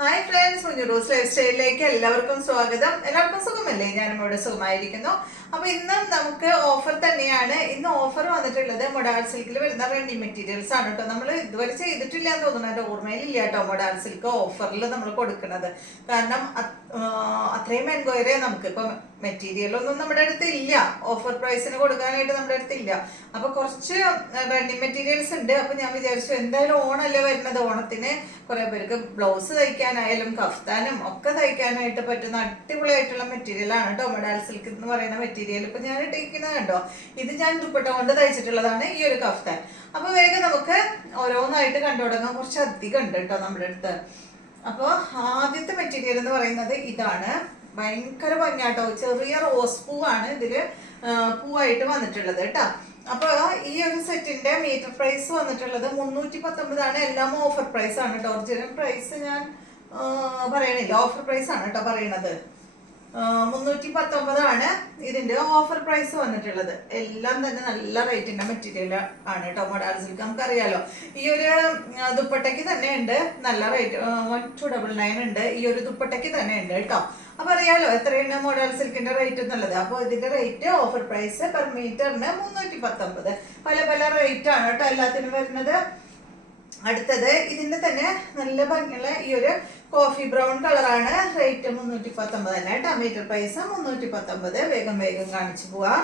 Hi friends, കുഞ്ഞുറൂസ് life സ്റ്റൈലിലേക്ക് എല്ലാവർക്കും സ്വാഗതം. എല്ലാവർക്കും സുഖമല്ലേ? ഞാനും ഇവിടെ സുഖമായിരിക്കുന്നു. അപ്പൊ ഇന്നും നമുക്ക് ഓഫർ തന്നെയാണ്. ഇന്ന് ഓഫർ വന്നിട്ടുള്ളത് മൊഡാൾ സിൽക്കിൽ വരുന്ന റണ്ണിങ് മെറ്റീരിയൽസ് ആണ് കേട്ടോ. നമ്മൾ ഇതുവരെ ചെയ്തിട്ടില്ല എന്ന് തോന്നുന്നു, എൻ്റെ ഓർമ്മയിലില്ല കേട്ടോ മൊഡാൾ സിൽക്ക് ഓഫറിൽ നമ്മൾ കൊടുക്കുന്നത്. കാരണം അത്രയും എൻക്വയറി നമുക്ക് ഇപ്പം മെറ്റീരിയലൊന്നും നമ്മുടെ അടുത്ത് ഇല്ല, ഓഫർ പ്രൈസിന് കൊടുക്കാനായിട്ട് നമ്മുടെ അടുത്ത് ഇല്ല. അപ്പൊ കുറച്ച് റണ്ണിങ് മെറ്റീരിയൽസ് ഉണ്ട്. അപ്പൊ ഞാൻ വിചാരിച്ചു എന്തായാലും ഓണല്ലേ വരുന്നത്, ഓണത്തിന് കുറെ പേർക്ക് ബ്ലൗസ് തയ്ക്കാനായാലും കഫ്താനും ഒക്കെ തയ്ക്കാനായിട്ട് പറ്റുന്ന അടിപൊളിയായിട്ടുള്ള മെറ്റീരിയൽ ആണ് കേട്ടോ മൊഡാൾ സിൽക്ക് എന്ന് പറയുന്ന മെറ്റീരിയൽ. ഇപ്പൊ ഞാൻ ഇട്ടിരിക്കുന്നത് കണ്ടോ, ഇത് ഞാൻ ദുപ്പട്ട കൊണ്ട് തയ്ച്ചിട്ടുള്ളതാണ് ഈ ഒരു കഫ്താൻ. അപ്പൊ വേഗം നമുക്ക് ഓരോന്നായിട്ട് കണ്ടു തുടങ്ങാം. കുറച്ച് അധികം ഉണ്ട് കേട്ടോ നമ്മുടെ അടുത്ത്. അപ്പോൾ ആദ്യത്തെ മെറ്റീരിയൽ എന്ന് പറയുന്നത് ഇതാണ്. ഭയങ്കര ഭംഗിയാട്ടോ, ചെറിയ റോസ് പൂവാണ് ഇതില് പൂവായിട്ട് വന്നിട്ടുള്ളത് കേട്ടോ. അപ്പൊ ഈ ഒരു സെറ്റിന്റെ മീറ്റർ പ്രൈസ് വന്നിട്ടുള്ളത് 319 എല്ലാം ഓഫർ പ്രൈസ് ആണ് കേട്ടോ. ഒറിജിനൽ പ്രൈസ് ഞാൻ പറയണില്ല, ഓഫർ പ്രൈസ് ആണ് കേട്ടോ പറയണത്. 319 ഇതിന്റെ ഓഫർ പ്രൈസ് വന്നിട്ടുള്ളത്. എല്ലാം തന്നെ നല്ല റേറ്റിന്റെ മെറ്റീരിയൽ ആണ് കേട്ടോ മൊഡാൾ സിൽക്ക്. നമുക്കറിയാലോ ഈ ഒരു ദുപ്പട്ടയ്ക്ക് തന്നെ ഉണ്ട് നല്ല റേറ്റ്, 1299 ഉണ്ട് ഈ ഒരു ദുപ്പട്ടയ്ക്ക് തന്നെ ഉണ്ട് കേട്ടോ. അപ്പൊ അറിയാലോ എത്രയാണ് മൊഡാൾ സിൽക്കിന്റെ റേറ്റ് എന്നുള്ളത്. അപ്പോൾ ഇതിന്റെ റേറ്റ് ഓഫർ പ്രൈസ് പെർ മീറ്ററിന് 319. പല പല റേറ്റ് ആണ് കേട്ടോ എല്ലാത്തിനും വരുന്നത്. അടുത്തത് ഇതിന്റെ തന്നെ നല്ല ഭംഗിയുള്ള ഈ ഒരു കോഫി ബ്രൗൺ കളറാണ്. റേറ്റ് 319 തന്നെ കേട്ടോ. Meter price 319. വേഗം വേഗം കാണിച്ചു പോവാം.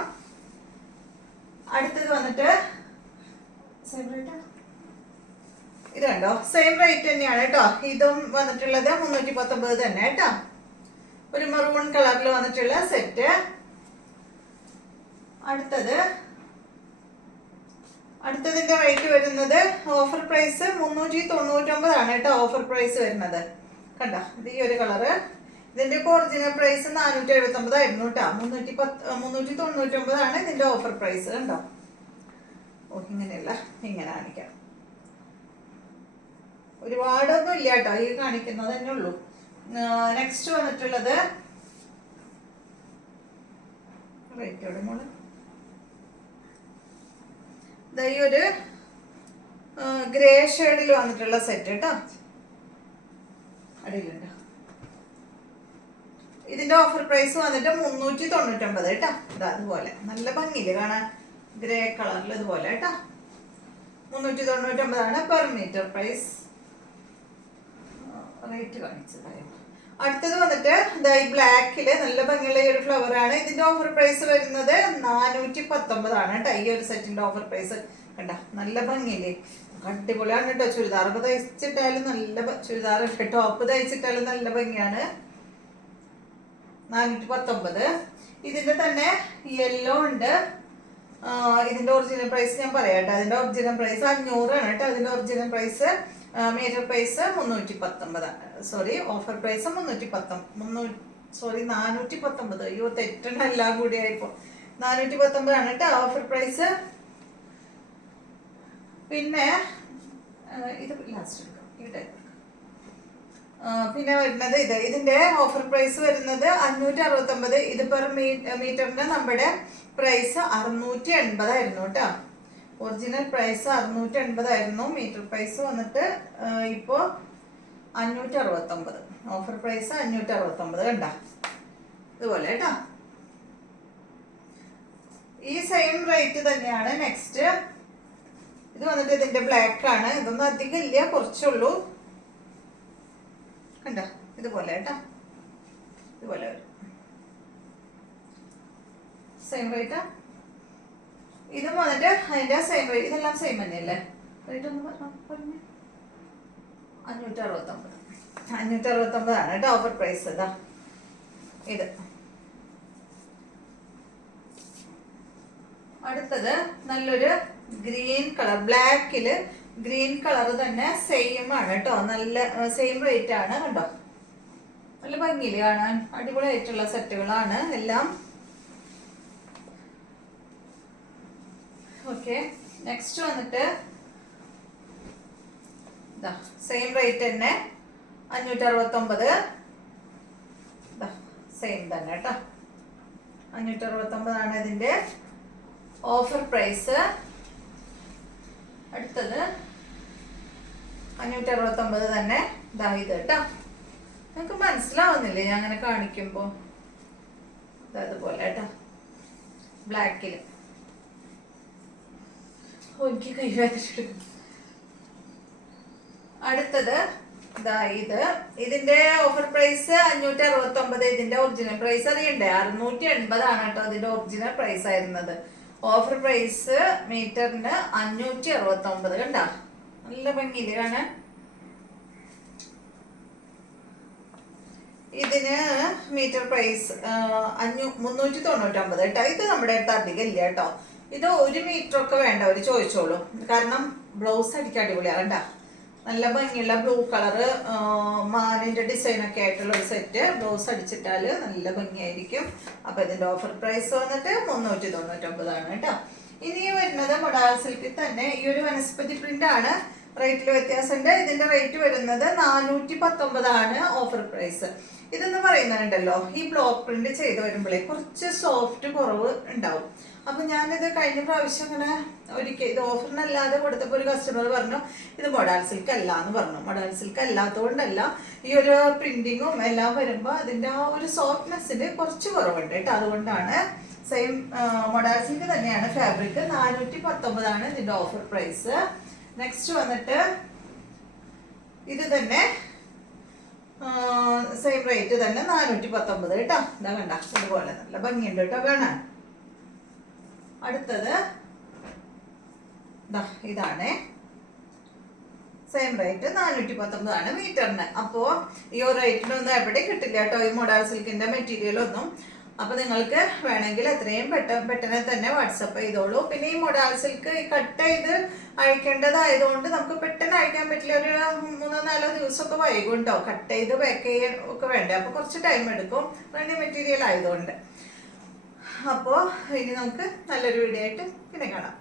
അടുത്തത് വന്നിട്ട് ഇത് കണ്ടോ, സെയിം റേറ്റ് തന്നെയാണ് കേട്ടോ. ഇതും വന്നിട്ടുള്ളത് 319 തന്നെ കേട്ടോ. ഒരു മെറൂൺ കളറിൽ വന്നിട്ടുള്ള സെറ്റ്. അടുത്തതിന്റെ റേറ്റ് വരുന്നത് ഓഫർ പ്രൈസ് 399 ആണ് കേട്ടോ. ഓഫർ പ്രൈസ് വരുന്നത് കണ്ട, ഇത് ഈ ഒരു കളറ്. ഇതിന്റെ ഒറിജിനൽ പ്രൈസ് 479 ആയിരുന്നു കേട്ടോ. 399 ഇതിന്റെ ഓഫർ പ്രൈസ് കണ്ടോ. ഓ ഇങ്ങനെയല്ല, ഇങ്ങനെ കാണിക്കാം. ഒരുപാടൊന്നും ഇല്ല കേട്ടോ, ഈ കാണിക്കുന്നത് തന്നെ ഉള്ളൂ. നെക്സ്റ്റ് വന്നിട്ടുള്ളത് റേറ്റോടെ മോള് ഈ ഒരു ഗ്രേ ഷെയ്ഡിൽ വന്നിട്ടുള്ള സെറ്റ് കേട്ടോ. അടിയിലുണ്ട്. ഇതിന്റെ ഓഫർ പ്രൈസ് വന്നിട്ട് 399 കേട്ടോ. ഇതാ അതുപോലെ നല്ല ഭംഗിയില് കാണാൻ, ഗ്രേ കളറിൽ ഇതുപോലെ കേട്ടോ. 399 പെർ മീറ്റർ പ്രൈസ് റേറ്റ് കാണിച്ചതായിരുന്നു. അടുത്തത് വന്നിട്ട് ഈ ബ്ലാക്കില് നല്ല ഭംഗിയുള്ള ഈ ഒരു ഫ്ലവർ ആണ്. ഇതിന്റെ ഓഫർ പ്രൈസ് വരുന്നത് 419 കേട്ടോ. ഈ ഒരു സെറ്റിന്റെ ഓഫർ പ്രൈസ് കണ്ട, നല്ല ഭംഗിയില്ലേ, അടിപൊളിയാണ് കേട്ടോ. ചുരിദാറൊക്കെ തയ്ച്ചിട്ടാലും നല്ല ചുരിദാർ ടോപ്പ് തയ്ച്ചിട്ടാലും നല്ല ഭംഗിയാണ്. 419. ഇതിന്റെ തന്നെ യെല്ലോ ഉണ്ട്. ഇതിന്റെ ഒറിജിനൽ പ്രൈസ് ഞാൻ പറയാം കേട്ടോ. അതിന്റെ ഒറിജിനൽ പ്രൈസ് 500 ആണ് കേട്ടോ. അതിന്റെ original price meter price 319. Sorry, offer price 419. അയ്യോ തെറ്റണ എല്ലാം കൂടി ആയിപ്പോ. 419 ആണ് കേട്ടോ ഓഫർ പ്രൈസ്. പിന്നെ ഇത് ലാസ്റ്റ് എടുക്കാം, ഈ ടൈപ്പ്. പിന്നെ വരുന്നത് ഇതിന്റെ ഓഫർ പ്രൈസ് വരുന്നത് 569. ഇത് പെർ മീറ്ററിന് നമ്മുടെ പ്രൈസ് 680 ആയിരുന്നു കേട്ടോ. ഒറിജിനൽ പ്രൈസ് 680 ആയിരുന്നു. മീറ്റർ പ്രൈസ് വന്നിട്ട് ഇപ്പോ 569. ഓഫർ പ്രൈസ് 569 കണ്ട, ഇതുപോലെ കേട്ടോ. ഈ സെയിം റേറ്റ് തന്നെയാണ്. നെക്സ്റ്റ് ഇത് വന്നിട്ട് ഇതിന്റെ ബ്ലാക്ക് ആണ്. ഇതൊന്നും അധികം ഇല്ല, കുറച്ചുള്ളൂ കണ്ട, ഇതുപോലെ കേട്ടോ. ഇതുപോലെ വരും, സെയിം റേറ്റാ. ഇതും വന്നിട്ട് അതിന്റെ സെയിം റേറ്റ്. ഇതെല്ലാം സെയിം തന്നെയല്ലേ റേറ്റ്? ഒന്ന് പറഞ്ഞു 569 ആണ് കേട്ടോ ഓഫർ പ്രൈസ്. ഇതാ ഇത്. അടുത്തത് നല്ലൊരു ഗ്രീൻ കളർ, ബ്ലാക്കില് ഗ്രീൻ കളർ തന്നെ സെയിം ആണ് കേട്ടോ. നല്ല സെയിം റേറ്റ് ആണ് കണ്ടോ. നല്ല ഭംഗിയില് കാണാൻ അടിപൊളിയായിട്ടുള്ള സെറ്റുകളാണ് എല്ലാം. ഓക്കെ, നെക്സ്റ്റ് വന്നിട്ട് സെയിം റേറ്റ് തന്നെ 569. സെയിം തന്നെ കേട്ടോ. 569 ഇതിന്റെ ഓഫർ പ്രൈസ്. അടുത്തത് 569 തന്നെ. ഇതാ ഇത് കേട്ടോ. നിങ്ങൾക്ക് മനസ്സിലാവുന്നില്ലേ ഞാൻ അങ്ങനെ കാണിക്കുമ്പോൾ? അതുപോലെ കേട്ടോ, ബ്ലാക്കിൽ. എനിക്ക് കൈവേദന. അടുത്തത് ഇതിന്റെ ഓഫർ പ്രൈസ് 569. ഇതിന്റെ ഒറിജിനൽ പ്രൈസ് അറിയണ്ടേ? 680 ആണ് കേട്ടോ ഇതിന്റെ ഒറിജിനൽ പ്രൈസ് ആയിരുന്നത്. ഓഫർ പ്രൈസ് മീറ്ററിന് 569. കണ്ടാ നല്ല ഭംഗിയില് കാണാൻ. ഇതിന് മീറ്റർ പ്രൈസ് 399 കേട്ടോ. ഇത് നമ്മുടെ അടുത്ത് അധികം ഇല്ല കേട്ടോ. ഇത് 1 മീറ്റർ ഒക്കെ വേണ്ടവർ ചോദിച്ചോളൂ. കാരണം ബ്ലൗസ് അടിക്കാൻ അടിപൊളിയാണ് കേട്ടോ. നല്ല ഭംഗിയുള്ള ബ്ലൂ കളറ് മാനിന്റെ ഡിസൈൻ ഒക്കെ ആയിട്ടുള്ള ഒരു സെറ്റ് ബ്ലൗസ് അടിച്ചിട്ടാൽ നല്ല ഭംഗിയായിരിക്കും. അപ്പൊ ഇതിന്റെ ഓഫർ പ്രൈസ് വന്നിട്ട് 399 ആണ് കേട്ടോ. ഇനി വരുന്നത് മൊഡാൾ സിൽക്കിൽ തന്നെ ഈ ഒരു വനസ്പതി പ്രിന്റ് ആണ്. റേറ്റിൽ വ്യത്യാസമുണ്ട്. ഇതിന്റെ റേറ്റ് വരുന്നത് 419 ആണ് ഓഫർ പ്രൈസ്. ഇതെന്ന് പറയുന്നുണ്ടല്ലോ, ഈ ബ്ലോക്ക് പ്രിന്റ് ചെയ്ത് വരുമ്പോഴേ കുറച്ച് സോഫ്റ്റ് കുറവ് ഉണ്ടാവും. അപ്പൊ ഞാനിത് കഴിഞ്ഞ പ്രാവശ്യം ഇങ്ങനെ ഒരിക്കൽ ഇത് ഓഫറിനല്ലാതെ കൊടുത്തപ്പോൾ ഒരു കസ്റ്റമർ പറഞ്ഞു ഇത് മൊഡാൾ സിൽക്ക് അല്ല എന്ന് പറഞ്ഞു. മൊഡാൾ സിൽക്ക് അല്ലാത്തതുകൊണ്ടല്ല, ഈ ഒരു പ്രിന്റിങ്ങും എല്ലാം വരുമ്പോൾ അതിന്റെ ആ ഒരു സോഫ്റ്റ്നെസ്സിന് കുറച്ച് കുറവുണ്ട് കേട്ടോ. അതുകൊണ്ടാണ്. സെയിം മൊഡാൾ സിൽക്ക് തന്നെയാണ് ഫാബ്രിക്. 419 ആണ് ഇതിന്റെ ഓഫർ പ്രൈസ്. നെക്സ്റ്റ് വന്നിട്ട് ഇത് തന്നെ സെയിം റേറ്റ് തന്നെ 419 കേട്ടോ. ഇതാ കണ്ട, അതുപോലെ നല്ല ഭംഗിയുണ്ട് കേട്ടോ കാണാൻ. അടുത്തത് ഇതാണ്. സെയിം റേറ്റ് 419 ആണ് മീറ്ററിന്. അപ്പോ ഈ ഒരു റേറ്റിനൊന്നും എവിടെ കിട്ടില്ല കേട്ടോ ഈ മൊഡാൾ സിൽക്കിന്റെ മെറ്റീരിയൽ ഒന്നും. അപ്പൊ നിങ്ങൾക്ക് വേണമെങ്കിൽ എത്രയും പെട്ടെന്ന് തന്നെ വാട്സപ്പ് ചെയ്തോളൂ. പിന്നെ ഈ മൊഡാൾ സിൽക്ക് കട്ട് ചെയ്ത് അഴിക്കേണ്ടതായതുകൊണ്ട് നമുക്ക് പെട്ടെന്ന് അഴിക്കാൻ പറ്റില്ല. ഒരു 3-4 ദിവസമൊക്കെ വൈകും കേട്ടോ. കട്ട് ചെയ്ത് പാക്ക് ചെയ്യാൻ ഒക്കെ വേണ്ടേ, അപ്പൊ കുറച്ച് ടൈം എടുക്കും റെഡി മെറ്റീരിയൽ ആയതുകൊണ്ട്. അപ്പോൾ ഇനി നമുക്ക് നല്ലൊരു വീഡിയോ ആയിട്ട് പിന്നെ കാണാം.